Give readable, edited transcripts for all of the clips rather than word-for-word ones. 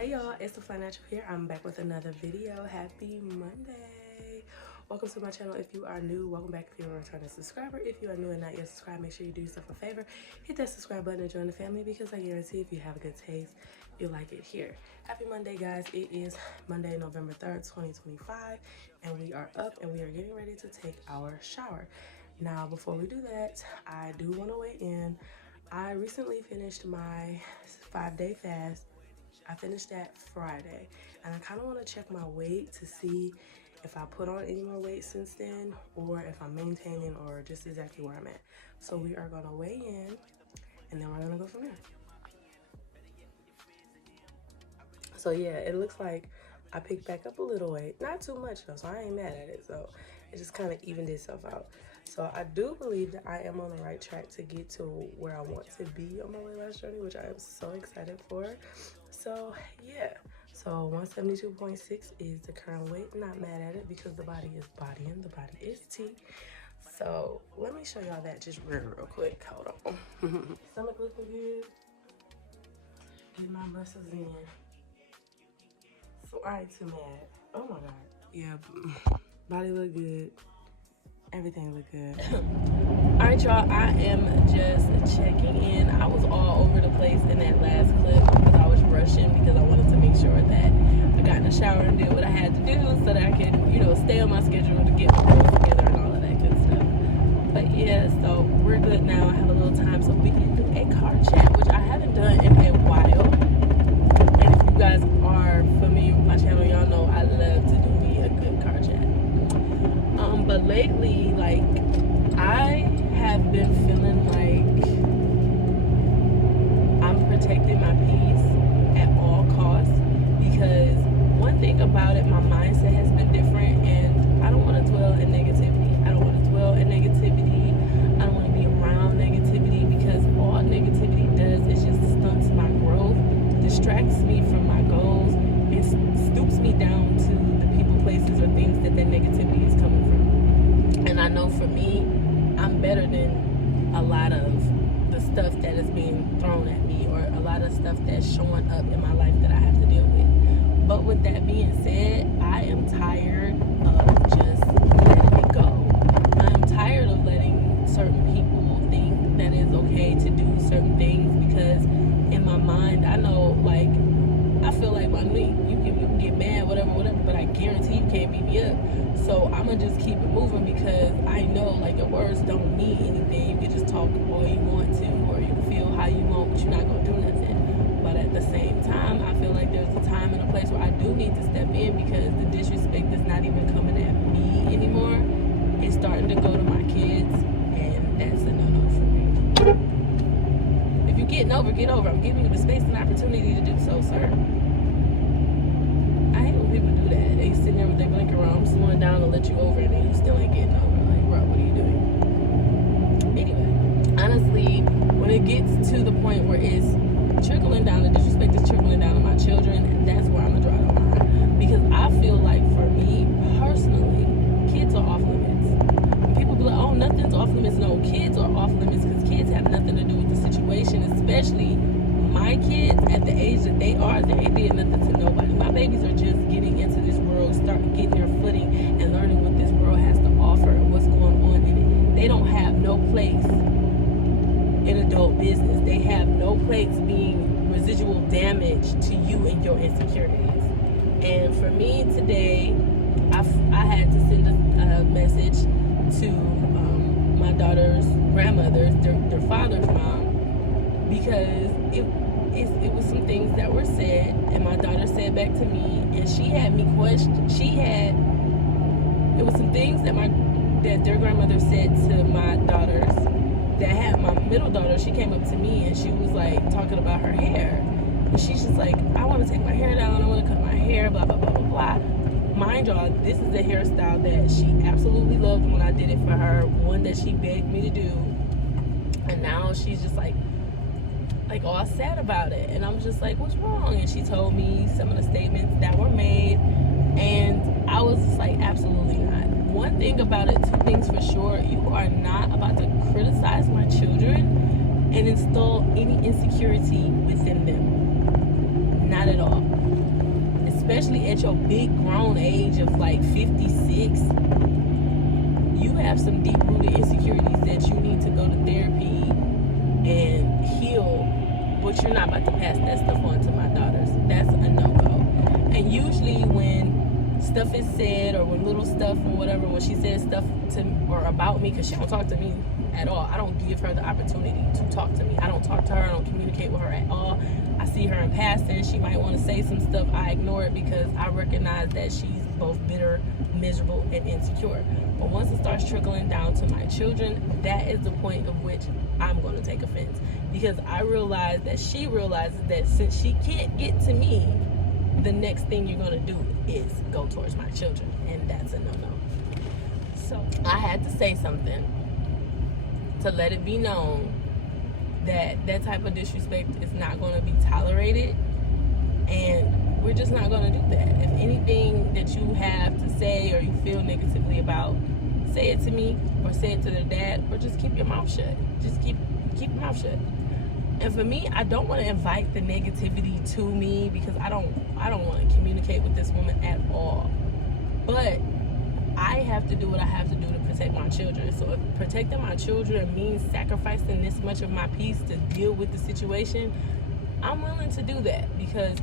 Hey y'all, it's the Flyness here. I'm back with another video. Happy Monday. Welcome to my channel. If you are new, welcome back if you're a returning subscriber. If you are new and not yet subscribed, make sure you do yourself a favor. Hit that subscribe button and join the family because I guarantee if you have a good taste, you'll like it here. Happy Monday, guys. It is Monday, November 3rd, 2025, and we are up and we are getting ready to take our shower. Now, before we do that, I do want to weigh in. I recently finished my 5-day fast. I finished that Friday, and I kind of want to check my weight to see if I put on any more weight since then, or if I'm maintaining, or just exactly where I'm at. So we are going to weigh in, and then we're going to go from there. So yeah, it looks like I picked back up a little weight. Not too much though, so I ain't mad at it. So it just kind of evened itself out. So I do believe that I am on the right track to get to where I want to be on my weight loss journey, which I am so excited for. So yeah, so 172.6 is the current weight. I'm not mad at it because the body is bodying, the body is tea. So let me show y'all that just real quick. Hold on. Stomach looking good. Get my muscles in. So I ain't too mad. Oh my god. Yeah, body look good. Everything look good. All right, y'all, I am just checking in. I was all over the place in that last clip because I was rushing because I wanted to make sure that I got in the shower and did what I had to do so that I could, stay on my schedule to get my clothes together and all of that good stuff. But yeah, so we're good now. I have a little time so we can do a car chat, which I haven't done in a while. And if you guys are familiar with my channel, y'all know I love to do me a good car chat. But lately, I have been feeling like I'm protecting my peace at all costs, because one thing about it, my mindset has been different, and I don't want to dwell in negativity. I don't want to dwell in negativity. I don't want to be around negativity, because all negativity does is just stunts my growth, distracts me from my goals, and stoops me down to the people, places, or things that negativity is coming from. And I know for me, I'm better than a lot of the stuff that is being thrown at me, or a lot of stuff that's showing up in my life that I have to deal with. But with that being said, I am tired of just letting it go. I'm tired of letting certain people think that it's okay to do certain things, because in my mind, I know, I feel like you can get mad, whatever, but I guarantee you can't beat me up. So I'm gonna just keep it moving, because I know your words don't mean anything. You can just talk all you want to, or you can feel how you want, but you're not gonna do nothing. But at the same time, I feel like there's a time and a place where I do need to step in, because the disrespect is not even coming at me anymore. It's starting to go to my kids, and that's a no-no for me. If you're getting over, get over. I'm giving you the space and opportunity to do so, sir. I hate when people do that. They sitting there with their blinker on, I'm slowing down to let you over, and then you still ain't getting over. Like, bro, what are you doing? Anyway, honestly, when it gets to the point where it's trickling down, the disrespect is trickling down to my children, that's where I'm gonna draw the line. Because I feel like, for me personally, kids are off limits. When people be like, oh, nothing's off limits, no, kids are off limits, because kids have nothing to do with the situation, especially my kids at the age that they are. They did nothing to nobody. My babies are just getting into this world, start getting their footing and learning what this world has to offer and what's going on in it. They don't have no place in adult business. They have no place being residual damage to you and your insecurities. And for me today, I had to send a message to my daughter's grandmother's, their father's mom, because it was some things that were said, and my daughter said back to me, and she had me question. It was some things that their grandmother said to my daughters, that had my middle daughter. She came up to me and she was talking about her hair, and she's just like, I want to take my hair down, I want to cut my hair, blah blah blah blah blah. Mind y'all, this is the hairstyle that she absolutely loved when I did it for her, one that she begged me to do, and now she's just all sad about it. And I'm just like, what's wrong? And she told me some of the statements that were made, and I was just like, absolutely not. One thing about it, two things for sure: you are not about to criticize my children and install any insecurity within them. Not at all. especially at your big grown age of like 56, you have some deep-rooted insecurities that you need to go to therapy and heal, but you're not about to pass that stuff on to my daughters. That's a no-go. And usually when stuff is said, or when little stuff or whatever, when she says stuff to or about me, because she don't talk to me at all. I don't give her the opportunity to talk to me. I don't talk to her. I don't communicate with her at all. I see her in passing. She might want to say some stuff. I ignore it because I recognize that she's both bitter, miserable, and insecure. But once it starts trickling down to my children, that is the point of which I'm going to take offense. Because I realize that she realizes that since she can't get to me, the next thing you're going to do is go towards my children. And that's a no-no. So I had to say something to let it be known that that type of disrespect is not going to be tolerated, and we're just not going to do that. If anything that you have to say or you feel negatively about, say it to me or say it to their dad, or just keep your mouth shut. Just keep your mouth shut. And for me, I don't want to invite the negativity to me because I don't want to communicate with this woman at all. But I have to do what I have to do to protect my children. So if protecting my children means sacrificing this much of my peace to deal with the situation, I'm willing to do that, because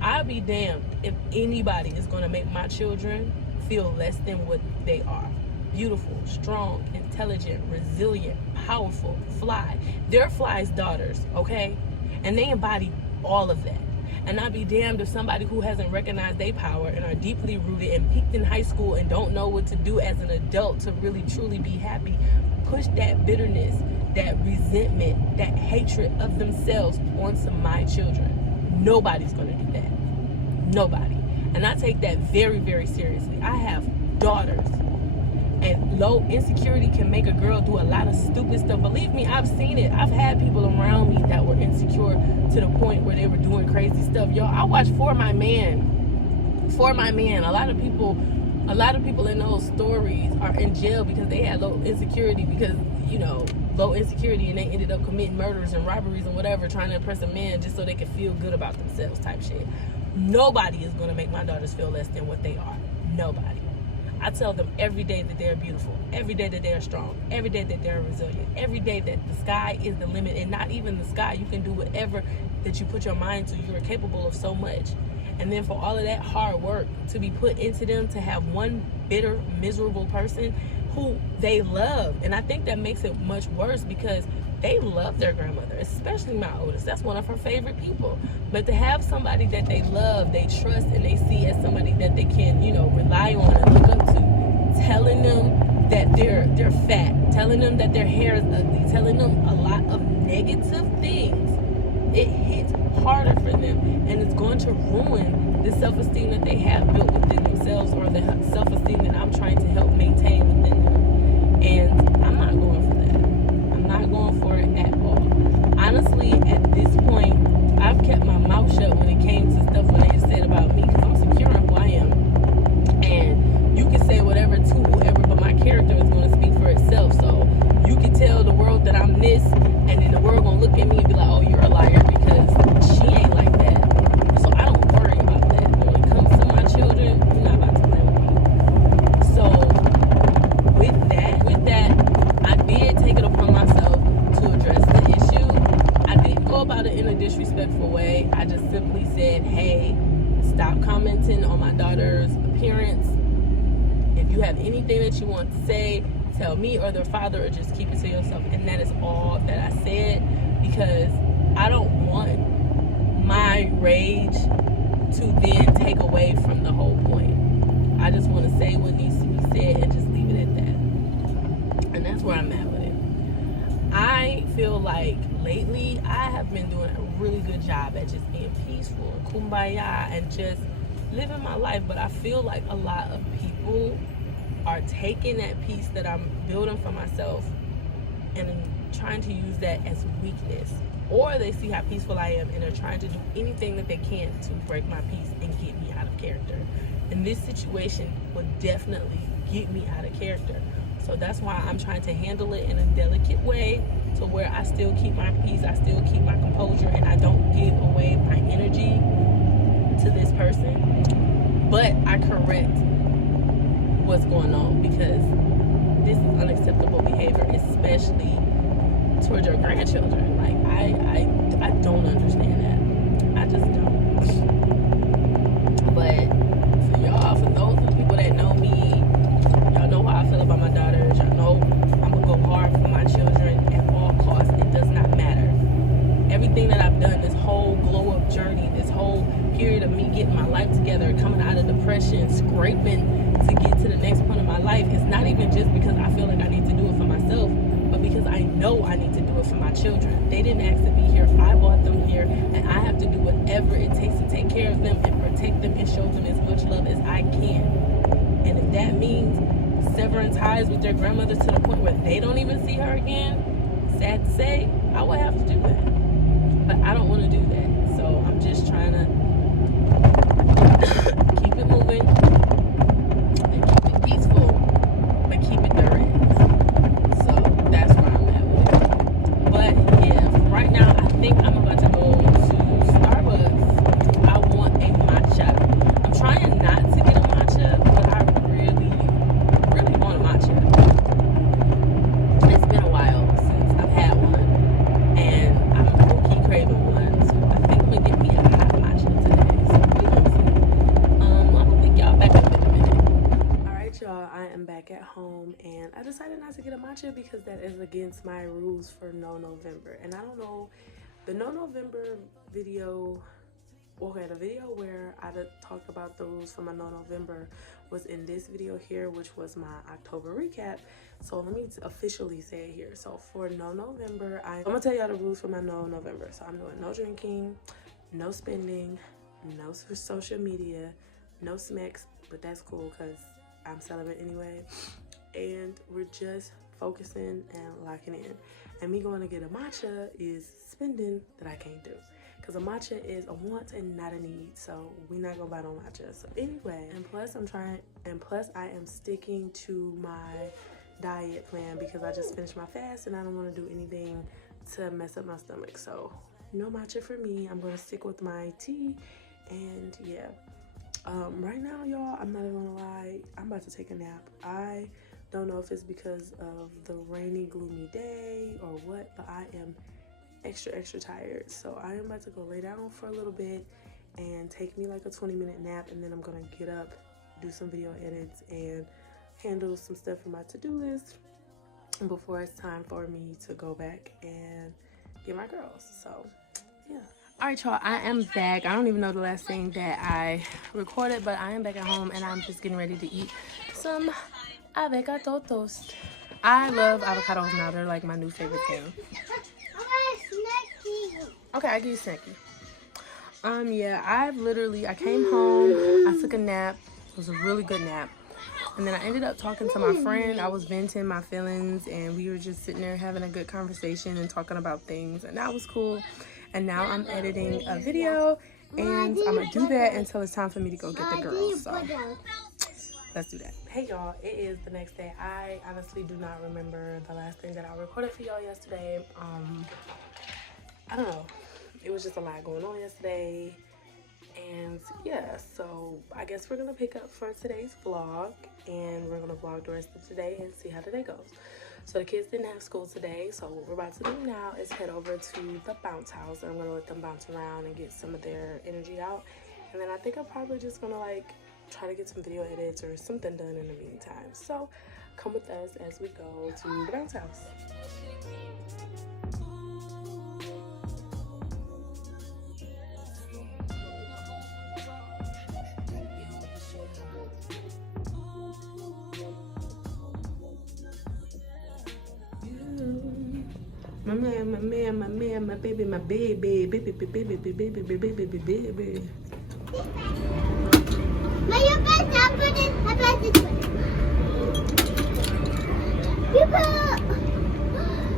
I'll be damned if anybody is going to make my children feel less than what they are. Beautiful, strong, intelligent, resilient, powerful, fly. They're Fly's daughters, okay? And they embody all of that. And I'd be damned if somebody who hasn't recognized their power and are deeply rooted and peaked in high school and don't know what to do as an adult to really truly be happy, push that bitterness, that resentment, that hatred of themselves onto my children. Nobody's going to do that. Nobody. And I take that very, very seriously. I have daughters. And low insecurity can make a girl do a lot of stupid stuff. Believe me, I've seen it. I've had people around me that were insecure to the point where they were doing crazy stuff. Y'all, I watched For My Man. For My Man. A lot of people in those stories are in jail because they had low insecurity, because, you know, low insecurity, and they ended up committing murders and robberies and whatever, trying to impress a man just so they could feel good about themselves type shit. Nobody is going to make my daughters feel less than what they are. Nobody. I tell them every day that they're beautiful, every day that they're strong, every day that they're resilient, every day that the sky is the limit, and not even the sky. You can do whatever that you put your mind to. You are capable of so much. And then for all of that hard work to be put into them, to have one bitter, miserable person who they love. And I think that makes it much worse, because they love their grandmother, especially my oldest. That's one of her favorite people. But to have somebody that they love, they trust, and they see as somebody that they can, you know, rely on and look up to, telling them that they're fat, telling them that their hair is ugly, telling them a lot of negative things, it hits harder for them, and it's going to ruin the self-esteem that they have built within themselves, or the self-esteem that I'm trying to help maintain within them. And I'm not going for that. I'm not going for it at all. Honestly, at this point, I've kept my mouth shut when it came to stuff when they said about me, because I'm secure in who I am. And you can say whatever to whoever, but my character is going to speak for itself. So you can tell the world that I'm this, and then the world going to look at me and be like, oh, you're a liar, because she ain't like that. So I don't worry about that. When it comes to my children, you're not about to play with me. So with that, I did take it upon myself to address the issue. I didn't go about it in a disrespectful way. I just simply said, hey, stop commenting on my daughter's appearance. If you have anything that you want to say, tell me or their father, or just keep it to yourself. And that is all that I said, because I don't want my rage to then take away from the whole point. I just want to say what needs to be said and just leave it at that. And that's where I'm at with it. I feel like lately I have been doing a really good job at just being peaceful and kumbaya and just living my life. But I feel like a lot of people are taking that peace that I'm building for myself and trying to use that as weakness. Or they see how peaceful I am and are trying to do anything that they can to break my peace and get me out of character. And this situation would definitely get me out of character. So that's why I'm trying to handle it in a delicate way, to where I still keep my peace, I still keep my composure, and I don't give away my energy to this person. correct what's going on, because this is unacceptable behavior, especially towards your grandchildren. Like, I don't understand that. I just don't. But for y'all, for those of the people that know me, y'all know how I feel about my daughters. Y'all know I'm gonna go hard for my children at all costs. It does not matter. Everything that I've done, this whole glow up journey, this whole period of me getting my life together, coming out of depression, scraping to get to the next point of my life, it's not even just because I feel like I need to do it for myself, but because I know I need to do it for my children. They didn't ask to be here. I brought them here, and I have to do whatever it takes to take care of them and protect them and show them as much love as I can. And if that means severing ties with their grandmother to the point where they don't even see her again, sad to say, I would have to do that. But I don't want to do that. So I'm just trying to keep it moving and keep it peaceful, but keep it direct. So that's where I'm at with it. But yeah, right now I think I'm about to go to Starbucks. I want a matcha. I'm trying not to get a matcha, but I really want a matcha. It's been a while since I've had one, and I'm keep craving one. So I think I'm gonna get me a hot matcha today. So we gonna see. I'm gonna pick y'all back up in a minute. Alright, y'all, I am back at home, and I decided not to get a matcha because that is against my rules for No November. And I don't know, the No November video, okay, the video where I talked about the rules for my No November was in this video here, which was my October recap. So let me officially say it here. So for No November, I'm gonna tell y'all the rules for my No November. So I'm doing no drinking, no spending, no social media, no smacks, but that's cool because I'm celibate anyway. And we're just focusing and locking in. And me going to get a matcha is spending that I can't do, because a matcha is a want and not a need. So we're not gonna buy no matcha. So anyway, and plus I am sticking to my diet plan because I just finished my fast and I don't want to do anything to mess up my stomach. So no matcha for me. I'm gonna stick with my tea. And yeah, right now, y'all, I'm not even gonna lie, I'm about to take a nap. I don't know if it's because of the rainy, gloomy day or what, but I am extra tired. So I am about to go lay down for a little bit and take me like a 20-minute nap, and then I'm gonna get up, do some video edits, and handle some stuff for my to-do list before it's time for me to go back and get my girls. So yeah. Alright, y'all, I am back. I don't even know the last thing that I recorded, but I am back at home and I'm just getting ready to eat some avocado toast. I love avocados now. They're like my new favorite thing. Okay, I give you snacky. Yeah, I came home, I took a nap. It was a really good nap. And then I ended up talking to my friend. I was venting my feelings, and we were just sitting there having a good conversation and talking about things, and that was cool. And now I'm editing a video, and I'm gonna do that until it's time for me to go get the girls. So let's do that. Hey y'all, it is the next day. I honestly do not remember the last thing that I recorded for y'all yesterday. I don't know. It was just a lot going on yesterday. And yeah, so I guess we're gonna pick up for today's vlog, and we're gonna vlog the rest of today and see how today goes. So the kids didn't have school today, so what we're about to do now is head over to the bounce house, and I'm gonna let them bounce around and get some of their energy out. And then I think I'm probably just gonna like try to get some video edits or something done in the meantime. So come with us as we go to the bounce house. My man, my baby, baby. May your best happen in a best people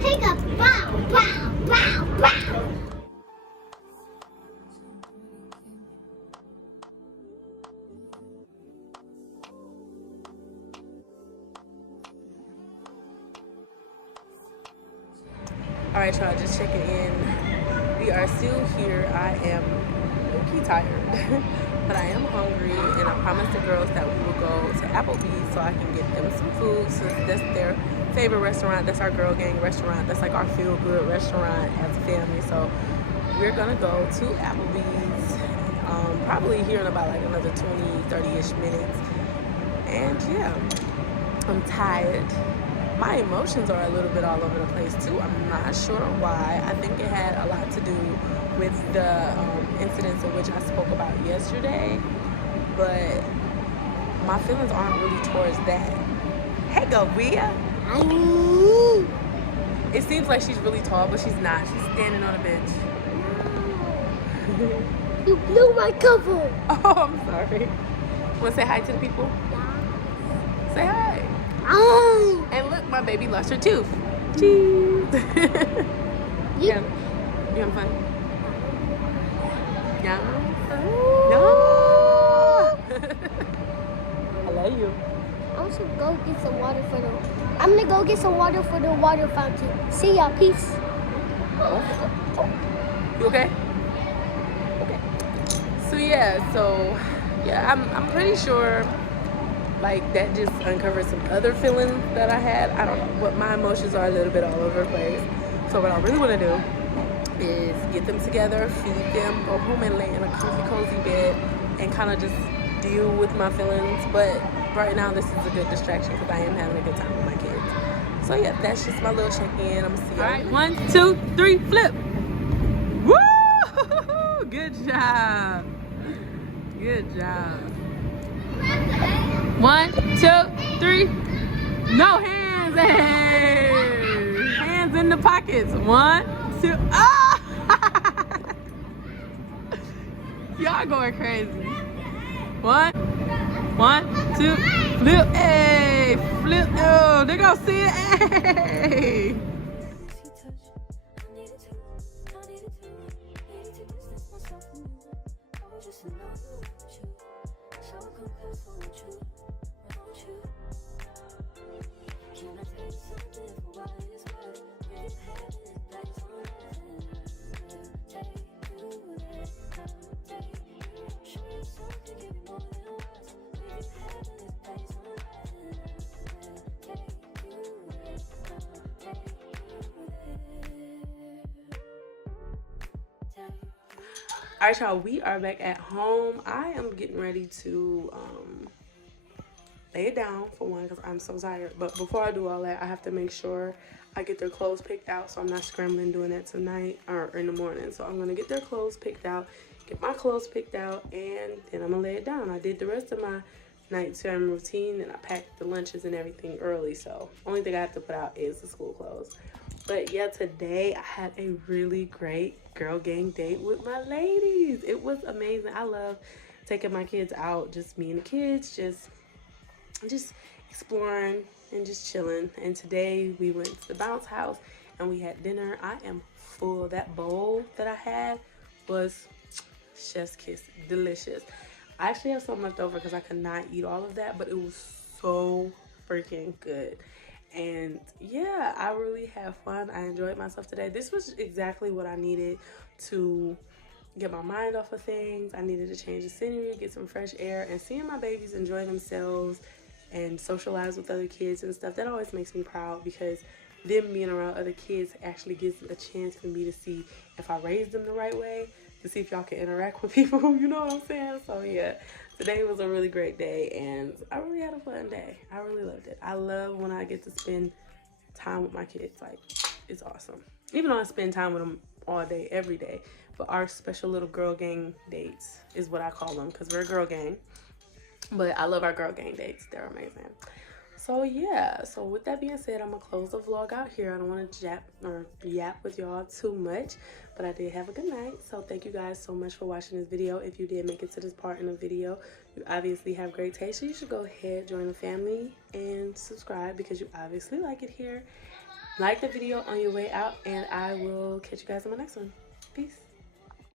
take a bow. All right, y'all, just checking in. we are still here. I am low-key tired, but I am hungry, and I promised the girls that we will go to Applebee's so I can get them some food, since that's their favorite restaurant. That's our girl gang restaurant. That's like our feel-good restaurant as a family. So we're gonna go to Applebee's probably here in about like another 20-30-ish minutes. And yeah, I'm tired. My emotions are a little bit all over the place too. I'm not sure why. I think it had a lot to do with the incidents in which I spoke about yesterday, but my feelings aren't really towards that. Hey, go Rhea. It seems like she's really tall, but she's not. She's standing on a bench. You blew my cover. Oh, I'm sorry. Want to say hi to the people? Yeah. Say hi. Oh. And look, my baby lost her tooth. Cheese. Yeah. You having fun? Yeah. No. I love you. I'm gonna go get some water for the. I'm gonna go get some water for the water fountain. See y'all. Peace. You okay? Okay. So yeah, I'm pretty sure like that just uncovered some other feelings that I had. I don't know, what my emotions are a little bit all over the place. So what I really want to do is get them together, feed them, go home and lay in a comfy, cozy bed, and kind of just deal with my feelings. But right now, this is a good distraction because I am having a good time with my kids. So yeah, that's just my little check-in. I'm gonna see y'all. All right, 1, 2, 3, flip. Woo! Good job. Good job. 1, 2, 3. No hands. Hey! Hands in the pockets. 1, 2. Ah! Y'all going crazy. 1, 2, flip. Hey! Flip. Oh, they gonna see it. Hey! All right, y'all, we are back at home. I am getting ready to lay it down for one because I'm so tired. But before I do all that, I have to make sure I get their clothes picked out so I'm not scrambling doing that tonight or in the morning. So I'm going to get their clothes picked out, get my clothes picked out, and then I'm going to lay it down. I did the rest of my nighttime routine and I packed the lunches and everything early. So only thing I have to put out is the school clothes. But yeah, today I had a really great girl gang date with my ladies. It was amazing. I love taking my kids out, just me and the kids, just exploring and just chilling. And today we went to the bounce house and we had dinner. I am full. That bowl that I had was chef's kiss, delicious. I actually have some left over because I could not eat all of that, but it was so freaking good. And yeah, I really had fun. I enjoyed myself today. This was exactly what I needed to get my mind off of things. I needed to change the scenery, get some fresh air, and seeing my babies enjoy themselves and socialize with other kids and stuff, that always makes me proud, because them being around other kids actually gives a chance for me to see if I raised them the right way, to see if y'all can interact with people, you know what I'm saying? So yeah, today was a really great day and I really had a fun day. I really loved it. I love when I get to spend time with my kids. Like, it's awesome. Even though I spend time with them all day, every day, but our special little girl gang dates is what I call them, because we're a girl gang. But I love our girl gang dates. They're amazing. So yeah, so with that being said, I'm gonna close the vlog out here. I don't want to yap with y'all too much, but I did have a good night. So thank you guys so much for watching this video. If you did make it to this part in the video, you obviously have great taste, so you should go ahead, join the family, and subscribe because you obviously like it here. Like the video on your way out, and I will catch you guys on my next one. Peace.